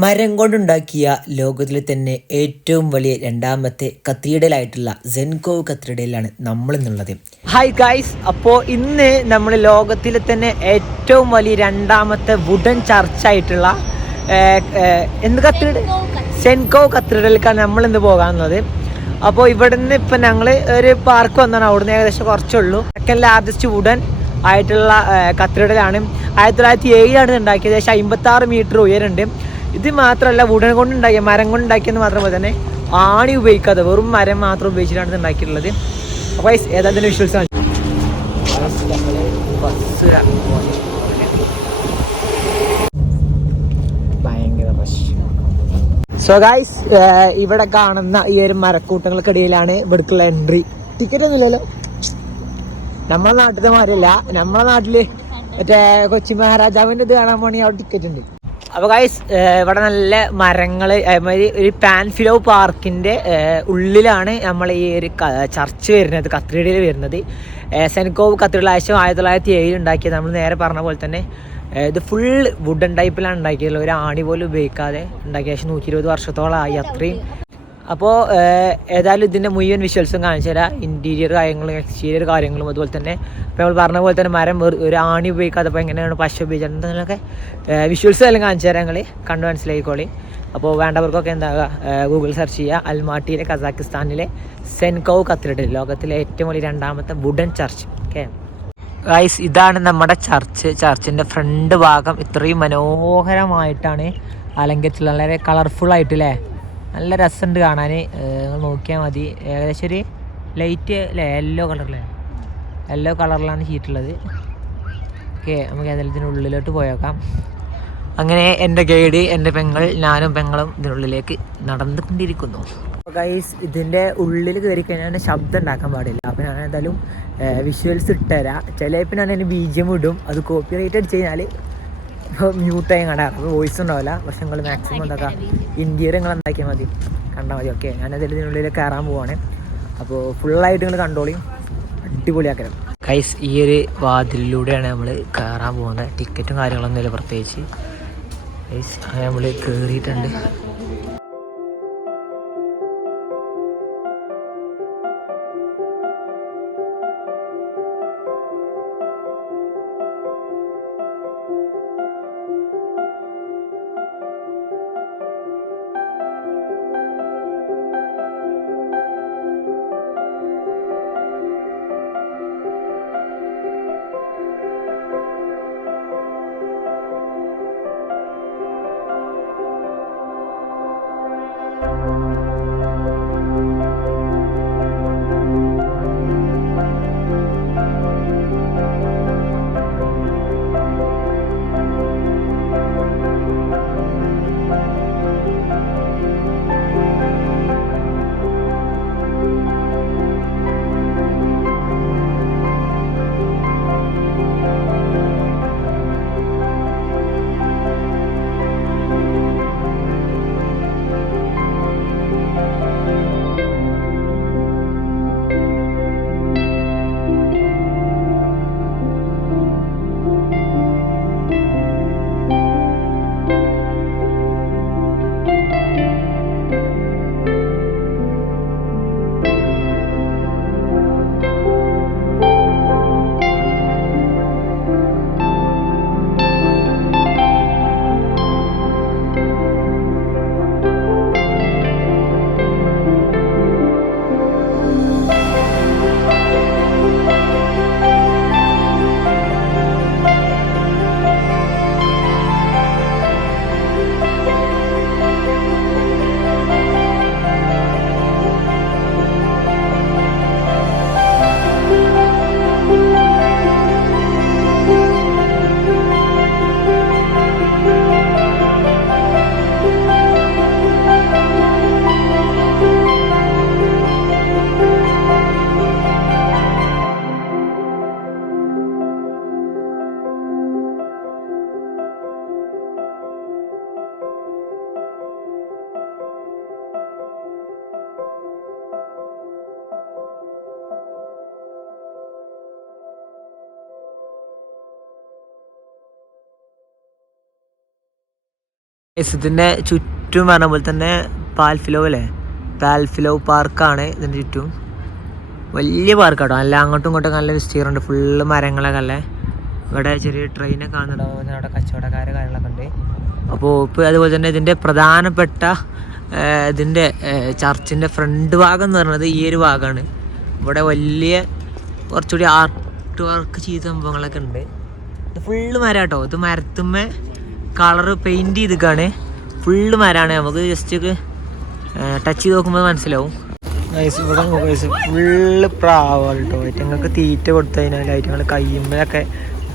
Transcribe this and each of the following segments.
മരം കൊണ്ടുണ്ടാക്കിയ ലോകത്തിലെ തന്നെ ഏറ്റവും വലിയ രണ്ടാമത്തെ കത്തീഡ്രലായിട്ടുള്ള സെൻകോവ് കത്തീഡ്രലിലാണ് നമ്മളിന്നുള്ളത്. ഹായ് ഗായ്സ്, അപ്പോൾ ഇന്ന് നമ്മൾ ലോകത്തിലെ തന്നെ ഏറ്റവും വലിയ രണ്ടാമത്തെ വുഡൻ ചർച്ചായിട്ടുള്ള എന്ത് കത്തീഡ്രൽ, സെൻകോവ് കത്തീഡ്രലിലേക്കാണ് നമ്മളിന്ന് പോകാനുള്ളത്. അപ്പോൾ ഇവിടെ നിന്ന് ഇപ്പം ഞങ്ങൾ ഒരു പാർക്ക് വന്നാണ്. അവിടുന്ന് ഏകദേശം കുറച്ചുള്ളൂ. സെക്കൻഡ് ലാർജസ്റ്റ് വുഡൻ ആയിട്ടുള്ള കത്തീഡ്രലാണ്. 1907 ഉണ്ടാക്കിയത്. ഏകദേശം 56 മീറ്റർ ഉയരമുണ്ട്. ഇത് മാത്രമല്ല, വുഡൻ കൊണ്ടുണ്ടാക്കിയ, മരം കൊണ്ടുണ്ടാക്കിയെന്ന് മാത്രമല്ല തന്നെ ആണി ഉപയോഗിക്കാതെ വെറും മരം മാത്രം ഉപയോഗിച്ചിട്ടാണ് ഇത് ഉണ്ടാക്കിയിട്ടുള്ളത്. അപ്പോൾ ഏതായാലും വിഷ്വൽസ് ആണ്. ഭയങ്കര റഷ്. സോ ഗൈസ്, ഇവിടെ കാണുന്ന ഈ ഒരു മരക്കൂട്ടങ്ങൾക്കിടയിലാണ് ഇവിടേക്കുള്ള എൻട്രി. ടിക്കറ്റ് ഒന്നുമില്ലല്ലോ, നമ്മളെ നാട്ടിലത്തെ മാതിരിയല്ല. നമ്മളെ നാട്ടില് മറ്റേ കൊച്ചി മഹാരാജാവിൻ്റെ ഇത് കാണാൻ വേണമെങ്കിൽ അവിടെ ടിക്കറ്റ് ഉണ്ട്. അപ്പോൾ ഗൈസ്, ഇവിടെ നല്ല മരങ്ങൾ, അതുമാതിരി ഒരു പാൻഫിലോ പാർക്കിൻ്റെ ഉള്ളിലാണ് നമ്മൾ ഈ ഒരു ചർച്ച് വരുന്നത്, കത്തീഡ്രൽ വരുന്നത്. സെൻകോവ് കത്തീഡ്രൽ 1907 ഉണ്ടാക്കിയത്. നമ്മൾ നേരെ പറഞ്ഞ പോലെ തന്നെ ഇത് ഫുൾ വുഡൻ ടൈപ്പിലാണ് ഉണ്ടാക്കിയത്. ഒരു ആണി പോലും ഉപയോഗിക്കാതെ ഉണ്ടാക്കിയ. 120 വർഷത്തോളമായി അത്രയും. അപ്പോൾ ഏതായാലും ഇതിൻ്റെ മുഴുവൻ വിഷ്വൽസും കാണിച്ചു തരാം. ഇൻറ്റീരിയർ കാര്യങ്ങളും എക്സ്റ്റീരിയർ കാര്യങ്ങളും അതുപോലെ തന്നെ ഇപ്പോൾ നമ്മൾ പറഞ്ഞ പോലെ തന്നെ മരം ഒരു ആണി ഉപയോഗിക്കാതെ അപ്പോൾ എങ്ങനെയാണ് പശ ഉപയോഗിച്ചിട്ടുണ്ടെന്നൊക്കെ വിഷ്വൽസ് എല്ലാം കാണിച്ചു തരാം. ഞങ്ങൾ കണ്ടു മനസ്സിലായിക്കോളി. അപ്പോൾ വേണ്ടവർക്കൊക്കെ എന്താ ഗൂഗിൾ സെർച്ച് ചെയ്യുക. അൽമാട്ടിയിലെ കസാക്കിസ്ഥാനിലെ സെൻകോവ് കത്തീഡ്രൽ, ലോകത്തിലെ ഏറ്റവും വലിയ രണ്ടാമത്തെ വുഡൻ ചർച്ച്. ഓക്കെ ഗൈസ്, ഇതാണ് നമ്മുടെ ചർച്ച്. ചർച്ചിൻ്റെ ഫ്രണ്ട് ഭാഗം ഇത്രയും മനോഹരമായിട്ടാണ് അലങ്കരിച്ചിട്ടുള്ളത്. വളരെ കളർഫുൾ ആയിട്ടില്ലേ, നല്ല രസമുണ്ട് കാണാൻ. നിങ്ങൾ നോക്കിയാൽ മതി. ഏകദേശം ഒരു ലൈറ്റ് അല്ലേ, യെല്ലോ കളറിലാണ് ഷീറ്റുള്ളത്. ഓക്കെ, നമുക്ക് ഏതായാലും ഇതിനുള്ളിലോട്ട് പോയേക്കാം. അങ്ങനെ എൻ്റെ ഗൈഡ്, എൻ്റെ പെങ്ങൾ, ഞാനും പെങ്ങളും ഇതിനുള്ളിലേക്ക് നടന്നുകൊണ്ടിരിക്കുന്നു. അപ്പോൾ ഗൈസ്, ഇതിൻ്റെ ഉള്ളിൽ കയറി കഴിഞ്ഞാൽ ശബ്ദം ഉണ്ടാക്കാൻ പാടില്ല. അപ്പോൾ ഞാൻ എന്തായാലും വിഷ്വൽസ് ഇട്ടുതരാം. ചിലപ്പോൾ ഞാൻ അതിന് BGM ഇടും. അത് കോപ്പി റൈറ്റ് അടിച്ച് കഴിഞ്ഞാൽ ഇപ്പോൾ മ്യൂട്ടായി കണ്ടാൽ അപ്പോൾ വോയിസ് ഉണ്ടാവില്ല. പക്ഷെ നിങ്ങൾ മാക്സിമം എന്താക്കാം, ഇൻറ്റീരിയർ നിങ്ങൾ എന്താക്കിയാൽ മതി, കണ്ടാൽ മതി. ഓക്കെ, ഞാനതിൽ ഇതിനുള്ളിൽ കയറാൻ പോവാണ്. അപ്പോൾ ഫുള്ളായിട്ട് നിങ്ങൾ കണ്ടോളി, അടിപൊളിയാക്കണം. ഗൈസ്, ഈ ഒരു വാതിലിലൂടെയാണ് നമ്മൾ കയറാൻ പോകുന്നത്. ടിക്കറ്റും കാര്യങ്ങളൊന്നുമില്ല പ്രത്യേകിച്ച്. ഗൈസ്, നമ്മൾ കയറിയിട്ടുണ്ട്. ഇതിൻ്റെ ചുറ്റും പറഞ്ഞ പോലെ തന്നെ പാൽഫിലോ പാർക്കാണ് ഇതിൻ്റെ ചുറ്റും. വലിയ പാർക്കാട്ടോ, നല്ല അങ്ങോട്ടും ഇങ്ങോട്ടും നല്ല വിസ്തീർണ്ണമുണ്ട്, ഫുള്ള് മരങ്ങളൊക്കെ അല്ലേ. ഇവിടെ ചെറിയ ട്രെയിനൊക്കെ കാണുന്നുണ്ടാവും, അവിടെ കച്ചവടക്കാര് കാര്യങ്ങളൊക്കെ ഉണ്ട്. അപ്പോൾ ഇപ്പോൾ അതുപോലെ തന്നെ ഇതിൻ്റെ പ്രധാനപ്പെട്ട ഇതിൻ്റെ ചർച്ചിൻ്റെ ഫ്രണ്ട് ഭാഗം എന്ന് പറയുന്നത് ഈ ഒരു ഭാഗമാണ്. ഇവിടെ വലിയ കുറച്ചുകൂടി ആർട്ട് വർക്ക് ചെയ്ത സംഭവങ്ങളൊക്കെ ഉണ്ട്. ഇത് ഫുള്ള് മരം കേട്ടോ, ഇത് മരത്തുമ്മേ കളറ് പെയിൻറ് ചെയ്തിക്കാണ്, ഫുള്ള് മരമാണ്. നമുക്ക് ജസ്റ്റ് ടച്ച് ചെയ്ത് നോക്കുമ്പോൾ മനസ്സിലാവും. ഇവിടെ ഫുള്ള് പ്രാവുകൾ കേട്ടോ. ഐറ്റങ്ങൾക്ക് തീറ്റ കൊടുത്തു കഴിഞ്ഞാൽ ഐറ്റങ്ങൾ കയ്യുമ്പോഴൊക്കെ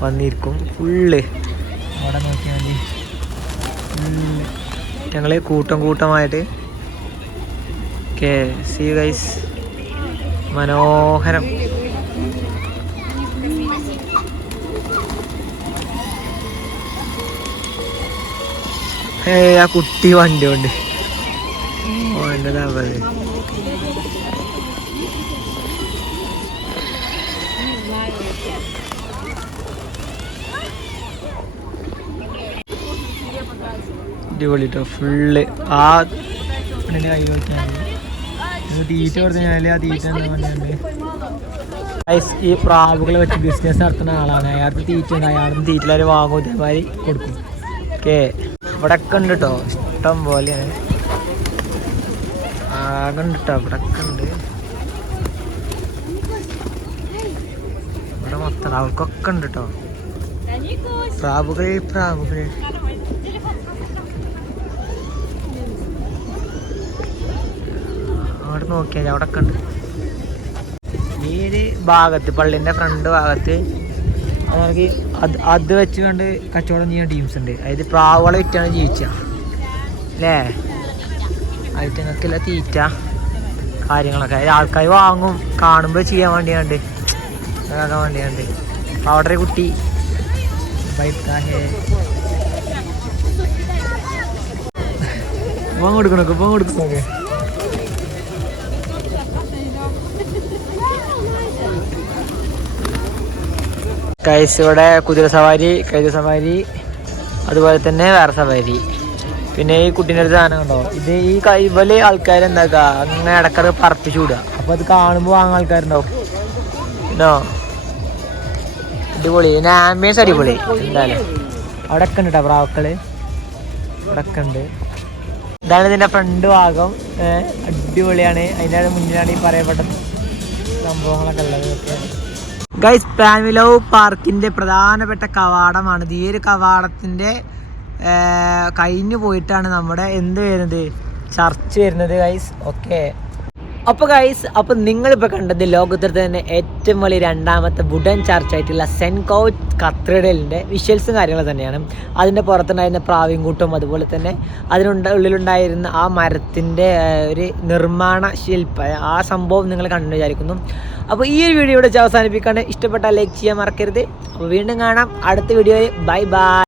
വന്നിരിക്കും ഫുള്ള്. അവിടെ നോക്കിയാൽ മതി, ഞങ്ങൾ കൂട്ടമായിട്ട്. ഓക്കെ, സീ ഗൈസ്, മനോഹരം. ആ കുട്ടി വണ്ടി കൊണ്ട് ഓൻ്റെതാവത്. അടിപൊളിട്ടോ ഫുള്ള്. ആ പെണ്ണിൻ്റെ കൈ നോക്കിയാൽ തീറ്റ കൊടുത്തു കഴിഞ്ഞാൽ ആ തീറ്റ എന്താ പറഞ്ഞുണ്ട്. ഈ പ്രാവുകളെ വെച്ച് ബിസിനസ് നടത്തുന്ന ആളാണ്. അയാൾക്ക് തീറ്റ ഉണ്ട്, അയാളും തീറ്റ വാങ്ങും, ഇതേമാതിരി കൊടുക്കും. ഓക്കെ, ഇവിടെ ഒക്കെ ഉണ്ട് കേട്ടോ, ഇഷ്ടം പോലെയാണ്. ആകെ ഉണ്ട് കേട്ടോ, ഇവിടെ ഒക്കെ ഉണ്ട്. ഇവിടെ മൊത്തം അവർക്കൊക്കെ ഉണ്ട് കേട്ടോ പ്രാവുകൾ. അവിടെ നോക്കിയാൽ അവിടെ ഒക്കെ ഉണ്ട്. ഈ ഒരു ഭാഗത്ത് പള്ളിൻ്റെ ഫ്രണ്ട് ഭാഗത്ത് നമുക്ക് അത് വെച്ച് കൊണ്ട് കച്ചവടം ചെയ്യുന്ന ടീംസ് ഉണ്ട്. അതായത് പ്രാവുകളെ വിറ്റാണ് ജീവിച്ച അല്ലേ. ഐറ്റങ്ങൾക്കെല്ലാം തീറ്റ കാര്യങ്ങളൊക്കെ അതായത് ആൾക്കാർ വാങ്ങും, കാണുമ്പോൾ ചെയ്യാൻ വേണ്ടിയാണ്ട് അതാക്കാൻ വേണ്ടിയാണ്ട്. അപ്പോൾ അവിടെ ഒരു കുട്ടി കൊടുക്കണൊക്കെ. ഇവിടെ കുതിര സവാരി, കഴുത സവാരി, അതുപോലെ തന്നെ വേറെ സവാരി. പിന്നെ ഈ കുട്ടീൻ്റെ ഒരു സാധനം ഉണ്ടോ, ഇത് ഈ ഇവല് ആൾക്കാരെന്താക്കുക അങ്ങനെ ഇടക്കിടക്ക് പറപ്പിച്ചു വിടുക. അപ്പോൾ അത് കാണുമ്പോൾ വാങ്ങുന്ന ആൾക്കാരുണ്ടാവും. പിന്നോ അടിപൊളി, പിന്നെ ആംബിയൻസ് അടിപൊളി എന്തായാലും. അവിടെ ഒക്കെ ഉണ്ട് കേട്ടോ പ്രാവുക്കള്, അവിടെ ഒക്കെ ഉണ്ട്. ഇതാണ് ഇതിൻ്റെ ഫ്രണ്ട് ഭാഗം, അടിപൊളിയാണ്. അതിൻ്റെ മുന്നിലാണ് ഈ പറയപ്പെട്ട സംഭവങ്ങളൊക്കെ ഉള്ളത്. ഗൈസ്, പാൽഫിലോ പാർക്കിൻ്റെ പ്രധാനപ്പെട്ട കവാടമാണിത്. ഈ ഒരു കവാടത്തിൻ്റെ കഴിഞ്ഞു പോയിട്ടാണ് നമ്മുടെ എന്ത് വരുന്നത്, ചർച്ച് വരുന്നത് ഗൈസ്. ഓക്കെ, അപ്പോൾ നിങ്ങളിപ്പോൾ കണ്ടത് ലോകത്തിൽ തന്നെ ഏറ്റവും വലിയ രണ്ടാമത്തെ വുഡൻ ചർച്ചായിട്ടുള്ള സെൻറ്റ് കൗട്ട് കത്തീഡ്രലിൻ്റെ വിഷ്വൽസും കാര്യങ്ങളും തന്നെയാണ്. അതിൻ്റെ പുറത്തുണ്ടായിരുന്ന പ്രാവിൻകൂട്ടും അതുപോലെ തന്നെ ഉള്ളിലുണ്ടായിരുന്ന ആ മരത്തിൻ്റെ ഒരു നിർമ്മാണ ആ സംഭവം നിങ്ങൾ കണ്ടു വിചാരിക്കുന്നു. അപ്പോൾ ഈ ഒരു വീഡിയോ ഇവിടെ അവസാനിപ്പിക്കാണ്ട്, ഇഷ്ടപ്പെട്ടാൽ ലൈക്ക് ചെയ്യാൻ മറക്കരുത്. അപ്പോൾ വീണ്ടും കാണാം അടുത്ത വീഡിയോയിൽ. Bye bye.